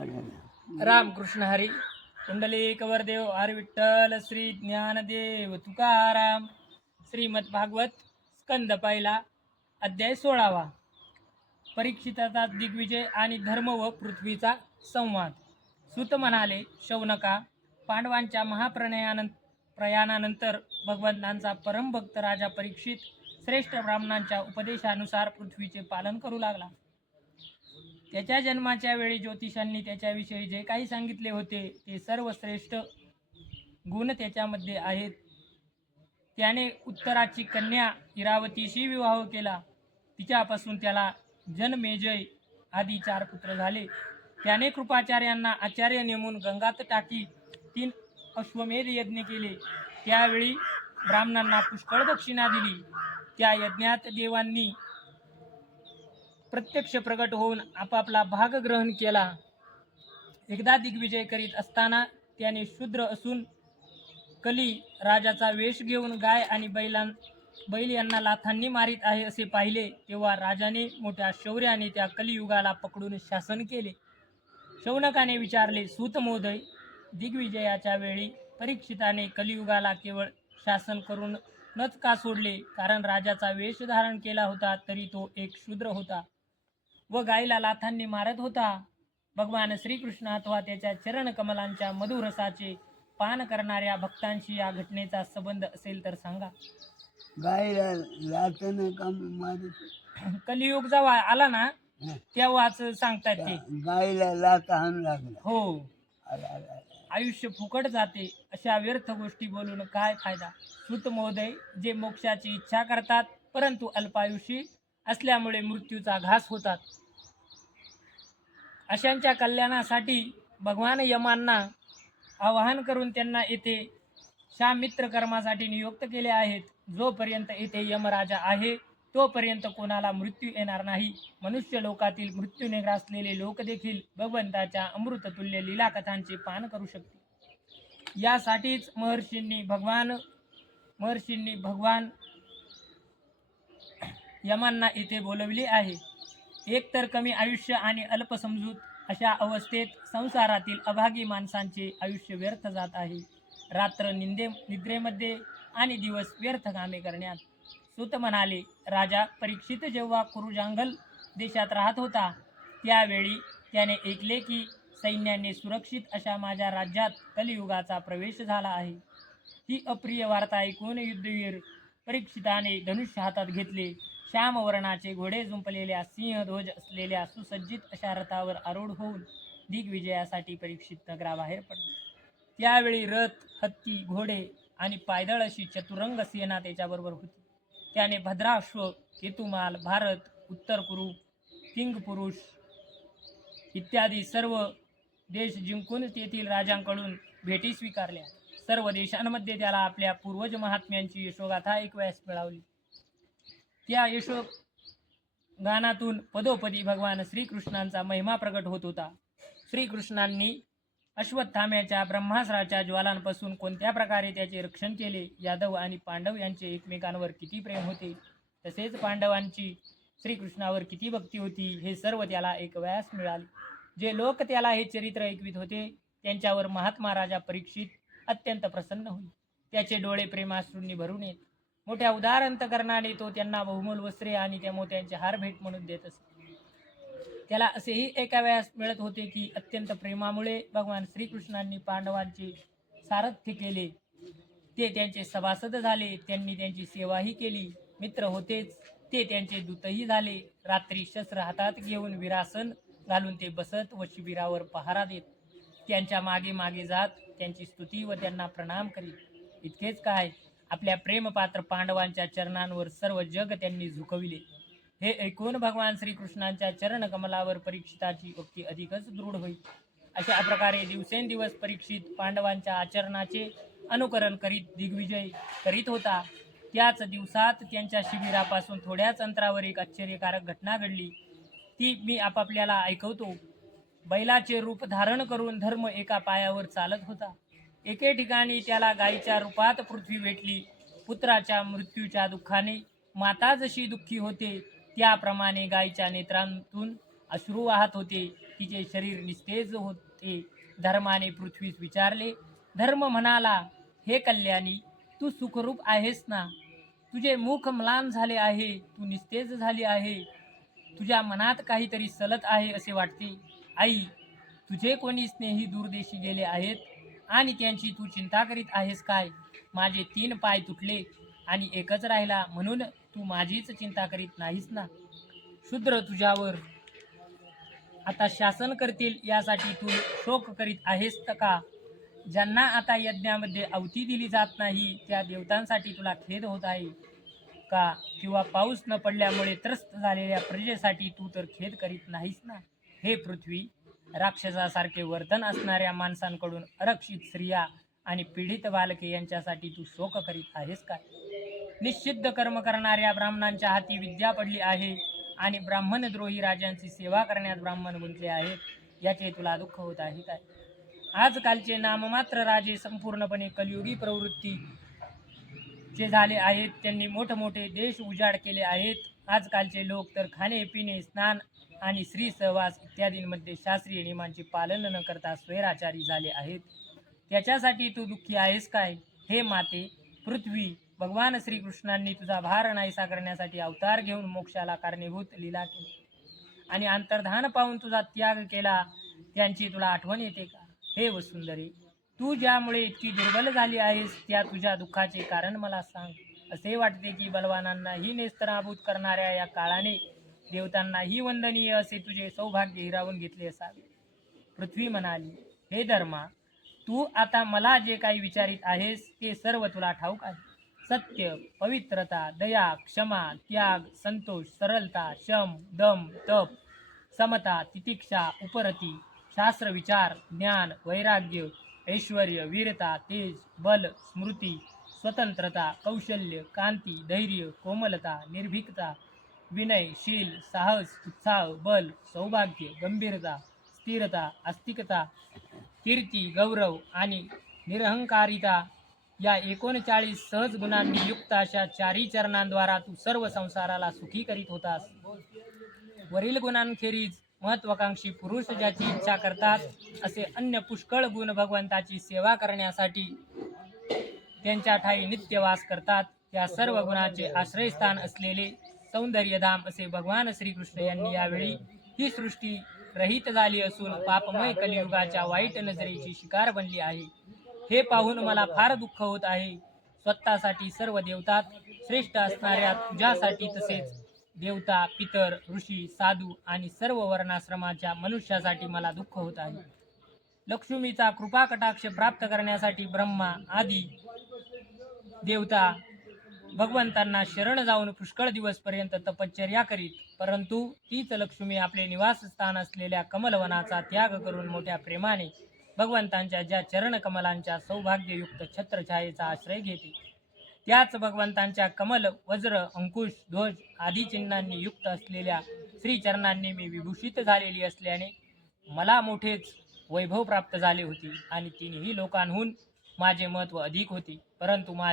रामकृष्ण हरी. कुंडलिक वरदेव आर विठ्ठल श्री ज्ञानदेव तुकाराम श्रीमद भागवत स्कंद पहिला अध्याय सोळावा. परीक्षिताचा दिग्विजय आणि धर्म व पृथ्वीचा संवाद. सुत म्हणाले शौनका पांडवांच्या महाप्रणयानं प्रयाणानंतर भगवंतांचा परमभक्त राजा परीक्षित श्रेष्ठ ब्राह्मणांच्या उपदेशानुसार पृथ्वीचे पालन करू लागला. त्याच्या जन्माच्या वेळी ज्योतिषांनी त्याच्याविषयी जे काही सांगितले होते ते सर्व श्रेष्ठ गुण त्याच्यामध्ये आहेत. त्याने उत्तराची कन्या इरावतीशी विवाह केला. तिच्यापासून त्याला जनमेजय आदी चार पुत्र झाले. त्याने कृपाचार्यांना आचार्य नेमून गंगात टाकी तीन अश्वमेध यज्ञ केले. त्यावेळी ब्राह्मणांना पुष्कळ दक्षिणा दिली. त्या यज्ञात देवांनी प्रत्यक्ष प्रगट होऊन आपापला भाग ग्रहण केला. एकदा दिग्विजय करीत असताना त्याने शूद्र असून कली राजाचा वेश घेऊन गाय आणि बैलां बैल यांना लाथांनी मारित आहे असे पाहिले तेव्हा राजाने मोठ्या शौर्याने त्या कलियुगाला पकडून शासन केले. शौनकाने विचारले सूतमोदय दिग्विजयाच्या वेळी परीक्षिताने कलियुगाला केवळ शासन करून नच का सोडले? कारण राजाचा वेश धारण केला होता तरी तो एक शूद्र होता. व गायीला लाथांनी मारत होता. भगवान श्रीकृष्ण अथवा त्याच्या चरण कमलांच्या मधुरसाचे पान करणाऱ्या भक्तांशी या घटनेचा संबंध असेल तर सांगा. गायला लाटणं काम मारित कलियुग जेव्हा आला ना तेव्हाच सांगतात ते. गायला लात हाणू लागला. हो. अरे अरे अरे. आयुष्य फुकट जाते अशा व्यर्थ गोष्टी बोलून काय फायदा? सुत महोदय जे मोक्षाची इच्छा करतात परंतु अल्पायुषी असल्यामुळे मृत्यूचा घास होतात. अशांच्या कल्याणासाठी भगवान यमांना आवाहन करून त्यांना येथे शामित्र कर्मासाठी नियुक्त केले आहेत. जोपर्यंत येथे यमराजा आहे तोपर्यंत कोणाला मृत्यू येणार नाही. मनुष्य लोकातील मृत्यूने ग्रासलेले लोक देखील भगवंताच्या अमृततुल्य लीला कथांचे पान करू शकतील. यासाठीच महर्षींनी भगवान महर्षींनी भगवान यमांना येथे बोलवले आहे. एकतर कमी आयुष्य आणि अल्पसमजूत अशा अवस्थेत संसारातील अभागी माणसांचे आयुष्य व्यर्थ जात आहे. रात्र निंदे निद्रेमध्ये आणि दिवस व्यर्थ कामे करण्यात. सुत म्हणाले राजा परीक्षित जेव्हा कुरुजांगल देशात राहत होता त्यावेळी त्याने ऐकले की सैन्याने सुरक्षित अशा माझ्या राज्यात कलियुगाचा प्रवेश झाला आहे. ही अप्रिय वार्ता ऐकून युद्धवीर परीक्षिताने धनुष्य हातात घेतले. श्यामवर्णाचे घोडे जुंपलेल्या सिंहध्वज असलेल्या सुसज्जित अशा रथावर आरूढ होऊन दिग्विजयासाठी परीक्षित नगराबाहेर पडले. त्यावेळी रथ हत्ती घोडे आणि पायदळ अशी चतुरंग सेना त्याच्याबरोबर होती. त्याने भद्राश्व केतुमाल भारत उत्तर कुरु किंग पुरुष इत्यादी सर्व देश जिंकून तेथील राजांकडून भेटी स्वीकारल्या. सर्व देशांमध्ये त्याला आपल्या पूर्वज महात्म्यांची यशोगाथा ऐकवयास मिळावली त्या यशो गानातून पदोपदी भगवान श्रीकृष्णांचा महिमा प्रगट होत होता. श्रीकृष्णांनी अश्वत्थाम्याच्या ब्रह्मास्त्राच्या ज्वालांपासून कोणत्या प्रकारे त्याचे रक्षण केले? यादव आणि पांडव यांचे एकमेकांवर किती प्रेम होते? तसेच पांडवांची श्रीकृष्णावर किती भक्ती होती? हे सर्व त्याला ऐकवयास मिळाले. जे लोक त्याला हे चरित्र ऐकवित होते त्यांच्यावर महात्मा राजा परीक्षित अत्यंत प्रसन्न होईल. त्याचे डोळे प्रेमाश्रूंनी भरून येत. मोठ्या उदार अंतकरणाने तो त्यांना बहुमोल वस्त्रे आणि त्या मोत्यांचे हार भेट म्हणून देत असे त्याला असेही एका वेळास मिळत होते की अत्यंत प्रेमामुळे भगवान श्रीकृष्णांनी पांडवांचे सारथ्य केले. ते त्यांचे सभासद झाले त्यांनी त्यांची सेवाही केली मित्र होतेच ते त्यांचे दूतही झाले. रात्री शस्त्र हातात घेऊन विरासन घालून ते बसत व शिबिरावर पहारा देत त्यांच्या मागे मागे जात त्यांची स्तुती व त्यांना प्रणाम करीत. इतकेच काय आपल्या प्रेमपात्र पांडवांच्या चरणांवर सर्व जग त्यांनी झुकविले. हे ऐकून भगवान श्रीकृष्णांच्या चरणकमलावर परीक्षिताची भक्ती अधिकच दृढ होईल अशा प्रकारे दिवसेंदिवस परीक्षित पांडवांच्या आचरणाचे अनुकरण करीत दिग्विजय करीत होता. त्याच दिवसात त्यांच्या शिबिरापासून थोड्याच अंतरावर एक आश्चर्यकारक घटना घडली. ती मी आपापल्याला ऐकवतो. बैलाचे रूप धारण करून धर्म एका पायावर चालत होता. एके ठिकाणी त्याला गायीच्या रूपात पृथ्वी भेटली. पुत्राच्या मृत्यूच्या दुःखाने माता जशी दुःखी होते त्याप्रमाणे गायीच्या नेत्रांतून अश्रू वाहत होते. तिचे शरीर निस्तेज होते. धर्माने पृथ्वीस विचारले धर्म म्हणाला हे कल्याणी तू सुखरूप आहेस ना? तुझे मुख म्लान झाले आहे तू निस्तेज झाली आहे. तुझ्या मनात काहीतरी सलत आहे असे वाटते. आई तुझे कोणी स्नेही दूरदेशी गेले आहेत? आणि त्यांची तू चिंता करीत आहेस काय? माझे तीन पाय तुटले आणि एकच राहिला म्हणून तू माझीच चिंता करीत नाहीस ना? शूद्र तुझ्यावर. आता शासन करतील यासाठी तू शोक करीत आहेस तर का? ज्यांना आता यज्ञामध्ये अवती दिली जात नाही त्या देवतांसाठी तुला खेद होत आहे का? किंवा पाऊस न पडल्यामुळे त्रस्त झालेल्या प्रजेसाठी तू तर खेद करीत नाहीस ना? हे पृथ्वी राक्षसासारखे वर्तन असणाऱ्या माणसांकडून अरक्षित स्त्रिया आणि पीडित बालके यांच्यासाठी तू शोक करीत आहेस काय निश्चिद्ध कर्म करणाऱ्या ब्राह्मणांच्या हाती विद्या पडली आहे आणि ब्राह्मणद्रोही राजांची सेवा करण्यात ब्राह्मण गुंतले आहेत याचे तुला दुःख होत आहे काय? आजकालचे नाममात्र राजे संपूर्णपणे कलियुगी प्रवृत्ती जे झाले आहेत. त्यांनी मोठमोठे देश उजाड केले आहेत. आजकालचे लोक तर खाणे पिणे स्नान आणि स्त्री सहवास इत्यादींमध्ये शास्त्रीय नियमांचे पालन न करता स्वैराचारी झाले आहेत. त्याच्यासाठी तू दुःखी आहेस काय? हे माते पृथ्वी भगवान श्रीकृष्णांनी तुझा भार नाहीसा करण्यासाठी अवतार घेऊन मोक्षाला कारणीभूत लीला केली. आणि अंतर्धान पाहून तुझा त्याग केला त्यांची तुला आठवण येते का? हे वसुंदरी तू ज्यामुळे इतकी दुर्बल झाली आहेस त्या तुझ्या दुःखाचे कारण मला सांग. असे वाटते की बलवानांनाही नेस्तराभूत करणाऱ्या या काळाने देवतांनाही वंदनीय असे तुझे सौभाग्य हिरावून घेतले असावे. पृथ्वी म्हणाली हे धर्मा तू आता मला जे काही विचारित आहेस ते सर्व तुला ठाऊक आहे. सत्य पवित्रता दया क्षमा त्याग संतोष सरलता शम दम तप समता तितिक्षा उपरती शास्त्र विचार ज्ञान वैराग्य ऐश्वर वीरता तेज बल स्मृती स्वतंत्रता कौशल्य कांती धैर्य कोमलता निर्भीकता विनय शील साहस उत्साह बल सौभाग्य गंभीरता स्थिरता आस्तिकता कीर्ती गौरव आणि निरहंकारिता या एकोणचाळीस सहज गुणांनी युक्त अशा चारी चरणांद्वारा तू सर्व संसाराला सुखी करीत होतास. वरील गुणांखेरीज महत्वाकांक्षी पुरुष ज्याची इच्छा करतात असे अन्य पुष्कळ गुण भगवंताची सेवा करण्यासाठी त्यांच्या ठाई नित्यवास करतात. त्या सर्व गुणाचे आश्रयस्थान असलेले सौंदर्यधाम असे भगवान श्रीकृष्ण यांनी यावेळी ही सृष्टी रहित झाली असून पापमय कलियुगाच्या वाईट नजरेची शिकार बनली आहे. हे पाहून मला फार दुःख होत आहे. स्वतःसाठी सर्व देवतात श्रेष्ठ असणाऱ्या तुझ्यासाठी तसेच देवता पितर ऋषी साधू आणि सर्व वर्णाश्रमाच्या मनुष्यासाठी मला दुःख होत आहे. लक्ष्मीचा कृपा कटाक्ष प्राप्त करण्यासाठी ब्रह्मा आदी देवता भगवंतांना शरण जाऊन पुष्कळ दिवसपर्यंत तपश्चर्या करीत परंतु तीच लक्ष्मी आपले निवासस्थान असलेल्या कमलवनाचा त्याग करून मोठ्या प्रेमाने भगवंतांच्या ज्या चरण कमलांच्या सौभाग्ययुक्त छत्रछायेचा आश्रय घेते त्याच भगवंतांच्या कमल वज्र अंकुश ध्वज आदी चिन्हांनी युक्त असलेल्या श्रीचरणांनी मी विभूषित झालेली असल्याने मला मोठेच वैभव प्राप्त झाले होते आणि तिन्ही लोकांहून माझे महत्त्व अधिक होते परंतु मा